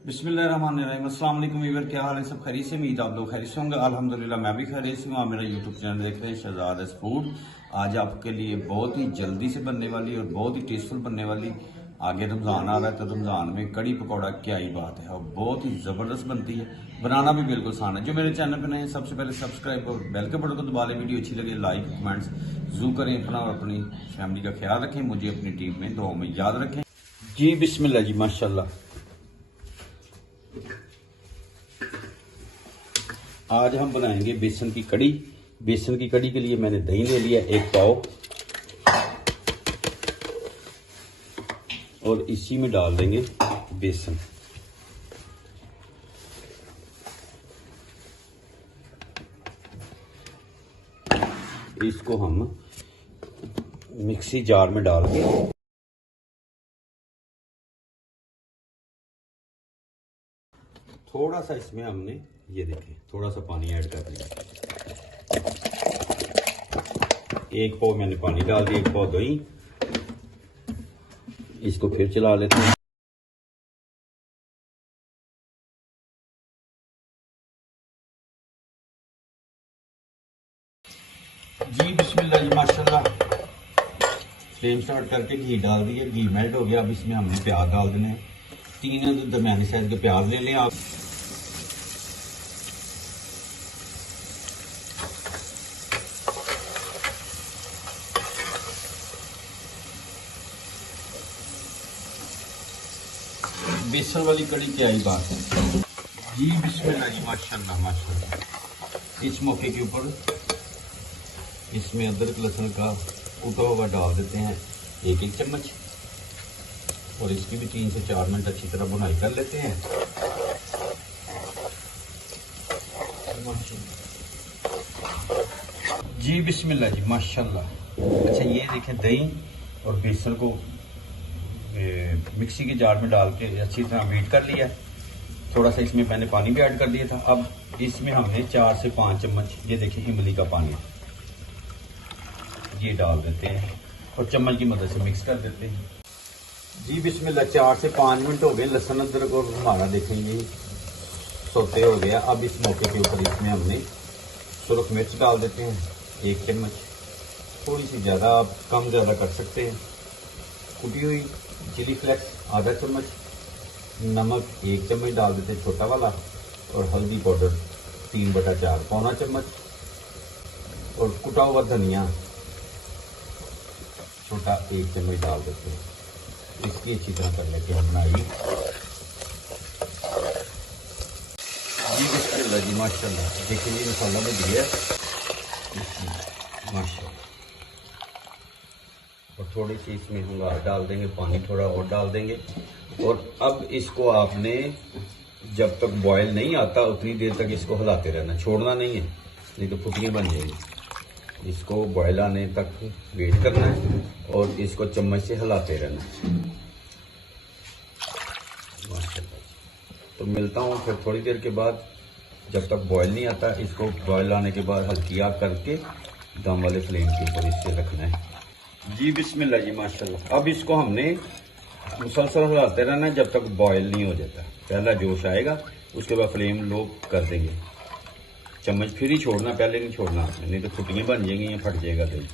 बिस्मिल्लाहिर्रहमानिर्रहीम। अस्सलाम वालेकुम वीवर, क्या हाल है? सब खैरियत से? उम्मीद आप लोग खैरियत से होंगे। अल्हम्दुलिल्लाह मैं भी खैरियत से हूँ। आप मेरा यूट्यूब चैनल देख रहे हैं शहजाद फूड। आज आपके लिए बहुत ही जल्दी से बनने वाली और बहुत ही टेस्टफुल बनने वाली, आगे रमज़ान आ रहा है तो रमज़ान में कड़ी पकौड़ा क्या ही बात है, और बहुत ही ज़बरदस्त बनती है, बनाना भी बिल्कुल आसान है। जो मेरे चैनल पर नए हैं सबसे पहले सब्सक्राइब और बेल के बटन को दबा लें। वीडियो अच्छी लगे लाइक कमेंट्स जरूर करें। अपना और अपनी फैमिली का ख्याल रखें। मुझे अपनी टीम में दुआओं में याद रखें। जी बिस्मिल्लाह जी माशाल्लाह। आज हम बनाएंगे बेसन की कड़ी। बेसन की कड़ी के लिए मैंने दही ले लिया 1 पाव, और इसी में डाल देंगे बेसन। इसको हम मिक्सी जार में डाल के थोड़ा सा इसमें हमने ये देखें थोड़ा सा पानी ऐड कर दिया। 1 पाव मैंने पानी डाल दिया, 1 पाव दही। इसको फिर चला लेते हैं। जी बिस्मिल्लाह जी माशाल्लाह। फ्लेम स्टार्ट करके घी डाल दिया, घी मेल्ट हो गया। अब इसमें हमने प्याज डाल देने हैं। 3 दरमियानी साइज के प्याज ले लें आप। बेसन वाली कड़ी क्या ही बात है। जी बिस्मिल्लाह जी माशाल्लाह माशाल्लाह। इस मौके के ऊपर इसमें अदरक लहसुन का कूटा हुआ डाल देते हैं 1-1 चम्मच, और इसकी भी 3 से 4 मिनट अच्छी तरह भुनाई कर लेते हैं। जी बिस्मिल्लाह जी माशाल्लाह। अच्छा ये देखें दही और बेसन को मिक्सी के जार में डाल के अच्छी तरह बीट कर लिया। थोड़ा सा इसमें मैंने पानी भी ऐड कर दिया था। अब इसमें हमने 4 से 5 चम्मच ये देखिए इमली का पानी ये डाल देते हैं, और चम्मच की मदद से मिक्स कर देते हैं। जी बिस्मिल्लाह। 4 से 5 मिनट हो गए। लहसुन अदरक और हमारा देखेंगे सोते हो गया। अब इस मौके के ऊपर इसमें हमने सुरख मिर्च डाल देते हैं 1 चम्मच, थोड़ी सी ज़्यादा आप कम ज़्यादा कर सकते हैं। कुटी हुई चिली फ्लेक्स आधा चम्मच, नमक 1 चम्मच डाल देते हैं छोटा वाला, और हल्दी पाउडर 3/4 पौना चम्मच, और कुटा हुआ धनिया छोटा 1 चम्मच डाल देते हैं। इसकी अच्छी तरह कर लेके हम बनाई। जी बिस्मिल्लाह जी माशाल्लाह। देखिए ये मसाला में दिया माशाल्लाह, और थोड़ी सी इसमें हम डाल देंगे पानी, थोड़ा और डाल देंगे। और अब इसको आपने जब तक बॉयल नहीं आता उतनी देर तक इसको हिलाते रहना, छोड़ना नहीं है, नहीं तो फुटियाँ बन जाएंगी। इसको बॉयल आने तक वेट करना है और इसको चम्मच से हिलाते रहना। तो मिलता हूँ फिर थोड़ी देर के बाद। जब तक बॉयल नहीं आता इसको बॉयल आने के बाद हल्की आग करके दम वाले फ्लेम के ऊपर इससे रखना है। जी बिस्मिल्लाह जी माशाल्लाह। अब इसको हमने मुसलसल हिलाते रहना है जब तक बॉयल नहीं हो जाता। पहला जोश आएगा उसके बाद फ्लेम लो कर देंगे। चम्मच फिर ही छोड़ना, पहले नहीं छोड़ना, नहीं तो फुटियाँ बन जाएंगी या फट जाएगा दही।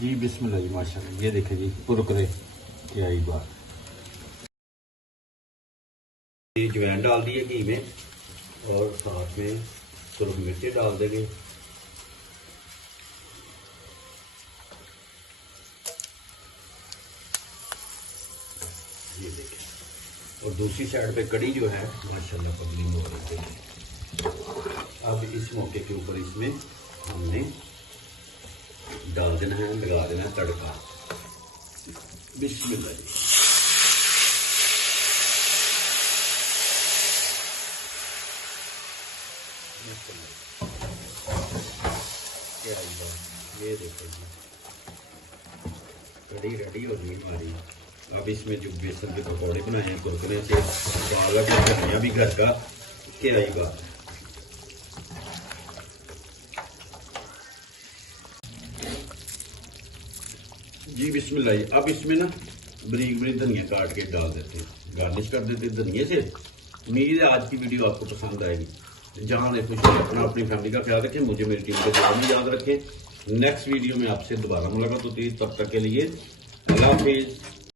जी बिस्मिल्लाह जी माशाल्लाह। ये देखें जी कुरकुरे क्या ही बात। ये अजवाइन डाल दिए घी में और साथ में सुरख मिर्ची डाल देंगे। ये देखें, और दूसरी साइड पे कड़ी जो है माशाल्लाह पतली हो रही है। अब इस मौके के ऊपर इसमें हमने डाल देना है, लगा देना है तड़का। बिस्मिल्लाह जी। ये देखो जी कड़ी रेडी हो गई हमारी। अब इसमें जो बेसन के पकौड़े बनाए हैं कुरकुरे से, पालक और धनिया भी घर का, क्या ही बात है। जी बिस्मिल्लाह जी। अब इसमें ना बरीक बरीक धनिया काट के डाल देते हैं, गार्निश कर देते हैं धनिया से। उम्मीद है आज की वीडियो आपको पसंद आएगी। जहाँ ने खुश अपना अपनी फैमिली का ख्याल रखें, मुझे मेरी टीम के दुआ में याद रखें। नेक्स्ट वीडियो में आपसे दोबारा मुलाकात होती है, तब तक के लिए अल्लाह हाफिज।